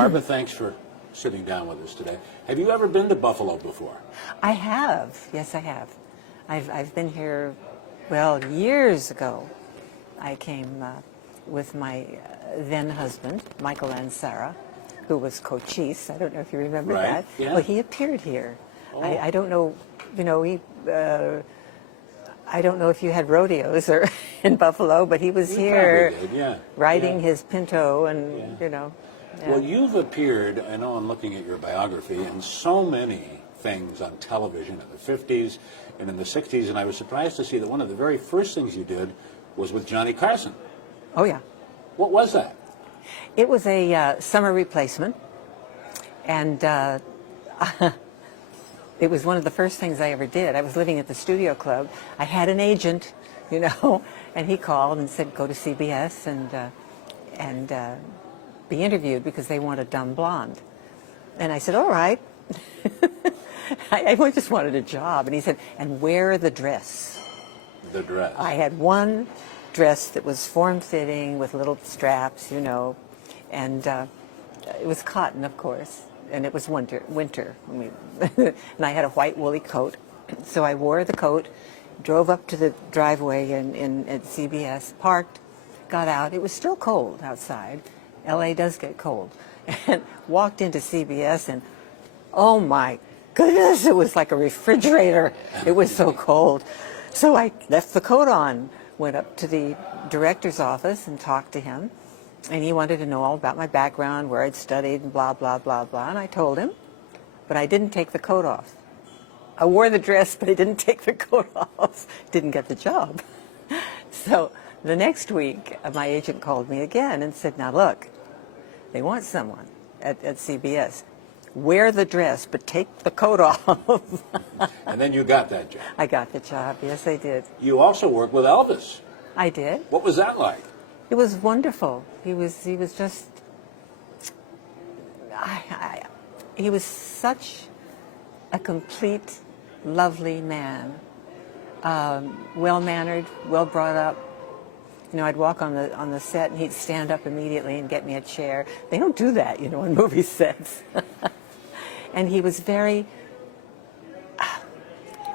Barbara, thanks for sitting down with us today. Have you ever been to Buffalo before? I have. Yes, I have. I've been here, well, years ago. I came with my then husband, Michael Ansara, who was Cochise. I don't know if you remember Right, that. yeah. Well, he appeared here. Oh. I don't know, I don't know if you had rodeos or in Buffalo, but he was You here probably did, yeah. riding Yeah. his Pinto and, Yeah. yeah. Well, you've appeared, I know I'm looking at your biography, in so many things on television in the 50s and in the 60s, and I was surprised to see that one of the very first things you did was with Johnny Carson. Oh, yeah. What was that? It was a summer replacement, and it was one of the first things I ever did. I was living at the Studio Club. I had an agent, and he called and said, go to CBS and be interviewed because they want a dumb blonde. And I said, all right. I just wanted a job. And he said, and wear the dress. The dress. I had one dress that was form-fitting with little straps, and it was cotton, of course, and it was winter. And I had a white woolly coat, so I wore the coat, drove up to the driveway at CBS, parked, got out. It was still cold outside. LA does get cold. And walked into CBS, and oh my goodness, it was like a refrigerator. It was so cold. So I left the coat on, went up to the director's office and talked to him. And he wanted to know all about my background, where I'd studied, and blah, blah, blah, blah. And I told him, but I didn't take the coat off. I wore the dress, but I didn't take the coat off. Didn't get the job. So the next week, my agent called me again and said, now look, they want someone at CBS. Wear the dress, but take the coat off. And then you got that job. I got the job. Yes, I did. You also worked with Elvis. I did. What was that like? It was wonderful. He was just, he was such a complete, lovely man. Well-mannered, well brought up. I'd walk on the set and he'd stand up immediately and get me a chair. They don't do that, on movie sets. And he was it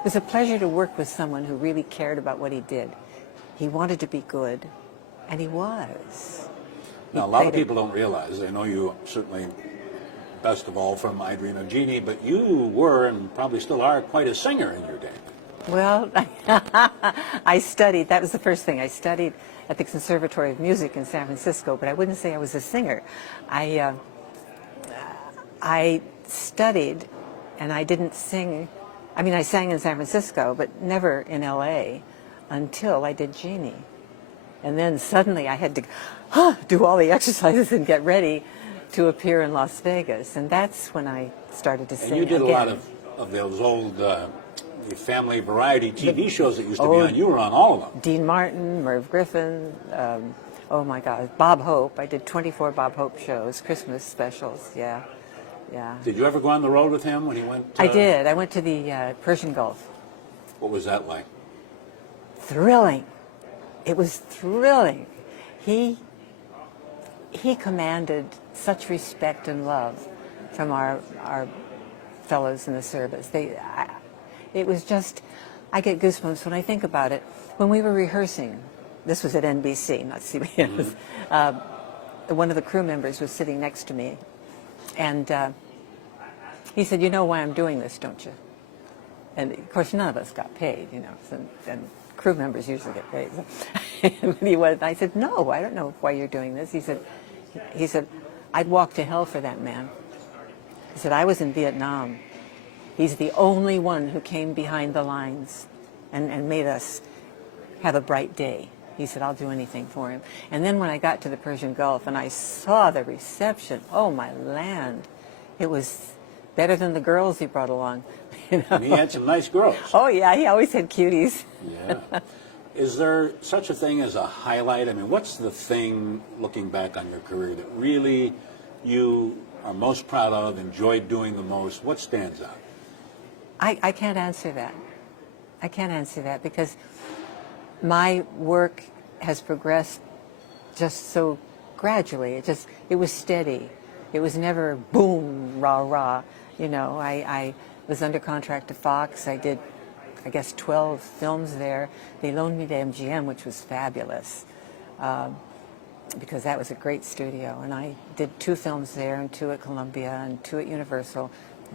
was a pleasure to work with someone who really cared about what he did. He wanted to be good, and he was. Now, a lot of people don't realize, I know you certainly, best of all from Idrina Genie, but you were, and probably still are, quite a singer in your day. Well, I studied, that was the first thing. I studied at the Conservatory of Music in San Francisco, but I wouldn't say I was a singer. I studied, and I didn't sing. I mean, I sang in San Francisco, but never in LA until I did Genie. And then suddenly I had to do all the exercises and get ready to appear in Las Vegas. And that's when I started to sing And you did again. a lot of those old family variety TV shows that used to be on. You were on all of them. Dean Martin, Merv Griffin, oh my God, Bob Hope. I did 24 Bob Hope shows, Christmas specials, yeah. Did you ever go on the road with him when he went? I did. I went to the Persian Gulf. What was that like? Thrilling. It was thrilling. He commanded such respect and love from our fellows in the service. It was just, I get goosebumps when I think about it. When we were rehearsing, this was at NBC, not CBS, one of the crew members was sitting next to me, and he said, you know why I'm doing this, don't you? And of course, none of us got paid, and crew members usually get paid. So. I said, no, I don't know why you're doing this. He said, I'd walk to hell for that man. He said, I was in Vietnam. He's the only one who came behind the lines and made us have a bright day. He said, I'll do anything for him. And then when I got to the Persian Gulf and I saw the reception, oh my land, it was better than the girls he brought along. And he had some nice girls. Oh yeah, he always had cuties. Yeah. Is there such a thing as a highlight? I mean, what's the thing, looking back on your career, that really you are most proud of, enjoyed doing the most? What stands out? I can't answer that. I can't answer that because my work has progressed just so gradually. It was steady. It was never boom, rah, rah. You know, I was under contract to Fox. I did, I guess, 12 films there. They loaned me to MGM, which was fabulous, because that was a great studio. And I did 2 films there, and 2 at Columbia, and 2 at Universal,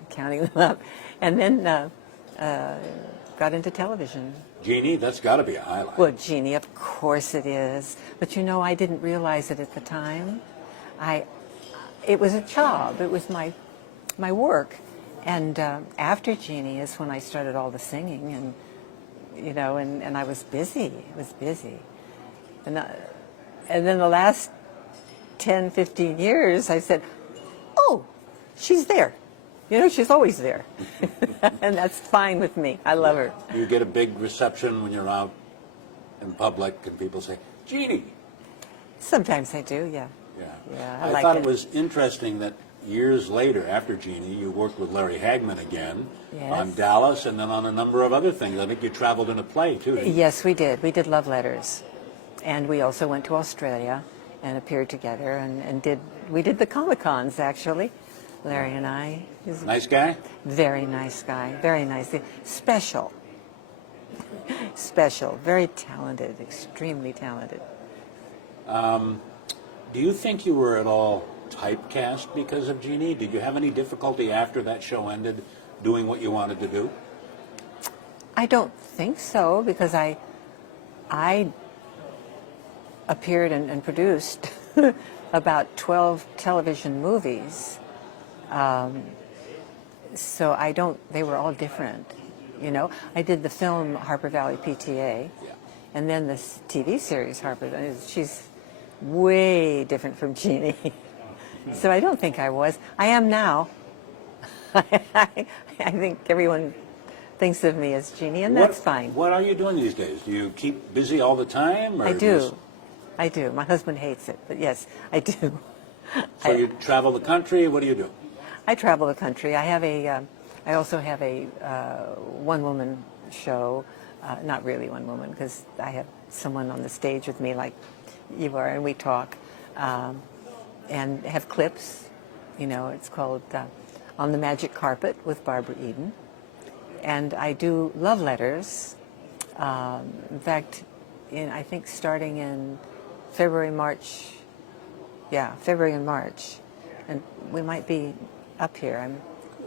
counting them up. And then got into television. Jeannie, that's got to be a highlight. Well, Jeannie, of course it is. But you know, I didn't realize it at the time. It was a job. It was my work. And after Jeannie is when I started all the singing, and you know, and I was busy. I was busy. And then the last 10, 15 years, I said, oh, she's there. You know, she's always there. And that's fine with me. I love her. You get a big reception when you're out in public and people say, Jeannie. Sometimes I do, yeah. Yeah. I I like thought it. it was interesting that years later, after Jeannie, you worked with Larry Hagman again Yes. on Dallas and then on a number of other things. I think you traveled in a play, too. didn't you? Yes, we did. We did Love Letters. And we also went to Australia and appeared together and we did the Comic-Cons, actually, Larry and I. He's a Nice guy? very nice guy, very nice. Special. Special. Very talented, extremely talented. Do you think you were at all typecast because of Jeannie? Did you have any difficulty after that show ended doing what you wanted to do? I don't think so, because I appeared and produced about 12 television movies. So they were all different, you know. I did the film Harper Valley PTA, and then this TV series Harper. She's way different from Jeannie. So I don't think I was. I am now. I think everyone thinks of me as Jeannie, and that's fine. What are you doing these days? Do you keep busy all the time? Or I do you do. I do. My husband hates it, but yes, I do. So you travel the country? What do you do? I travel the country. I also have a one-woman show. Not really one woman, because I have someone on the stage with me like you are, and we talk, and have clips. You know, it's called On the Magic Carpet with Barbara Eden. And I do love letters. In fact, I think starting in February, March. Yeah, February and March. And we might be up here.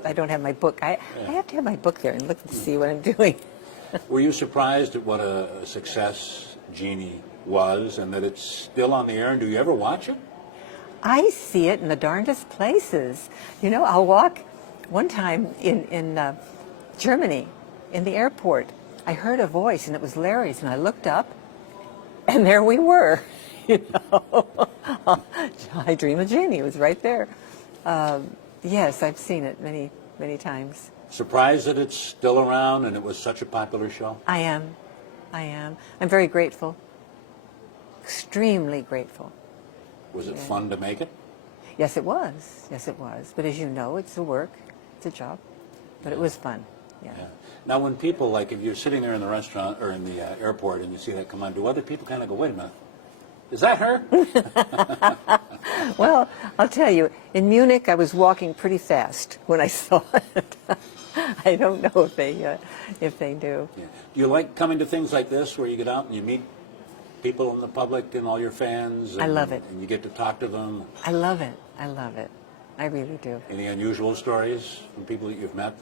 I don't have my book. I have to have my book there and look to see what I'm doing. Were you surprised at what a success Jeannie was and that it's still on the air? And do you ever watch it? I see it in the darndest places. You know, I'll walk one time in Germany, in the airport. I heard a voice, and it was Larry's, and I looked up, and there we were. You know, I Dream of Jeannie was right there. Yes, I've seen it many, many times. Surprised that it's still around and it was such a popular show? I am. I'm very grateful. Extremely grateful. Was it fun to make it? Yes, it was. Yes, it was. But as you know, it's a work. It's a job. But it was fun. Yeah. Now, when people, like if you're sitting there in the restaurant or in the airport and you see that come on, do other people kind of go, wait a minute, is that her? Well, I'll tell you, in Munich, I was walking pretty fast when I saw it. I don't know if they do. Yeah. Do you like coming to things like this where you get out and you meet people in the public and all your fans? And, I love it. And you get to talk to them? I love it. I love it. I really do. Any unusual stories from people that you've met?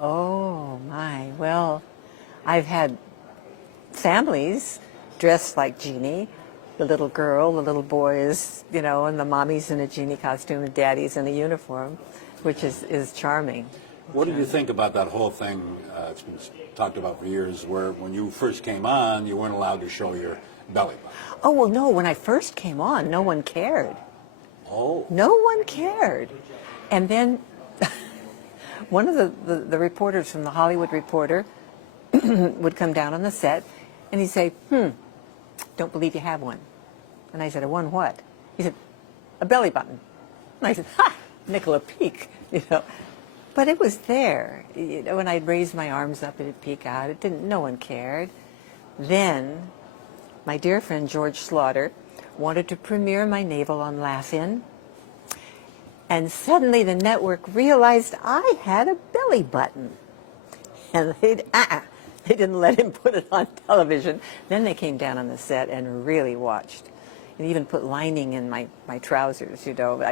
Oh, my. Well, I've had families dressed like Jeannie. The little girl, the little boys, you know, and the mommy's in a Jeannie costume and daddy's in a uniform, which is charming. What do you think about that whole thing? It's been talked about for years, where when you first came on, you weren't allowed to show your belly button. Oh, well, no, when I first came on, no one cared. Oh. No one cared. And then one of the reporters from the Hollywood Reporter would come down on the set, and he'd say, don't believe you have one. And I said, a one what? He said, a belly button. And I said, ha, nickel a peek, you know. But it was there. You know, when I'd raise my arms up, it'd peek out. No one cared. Then my dear friend George Slaughter wanted to premiere my navel on Laugh-In. And suddenly the network realized I had a belly button. And they didn't let him put it on television. Then they came down on the set and really watched. And even put lining in my trousers, you know.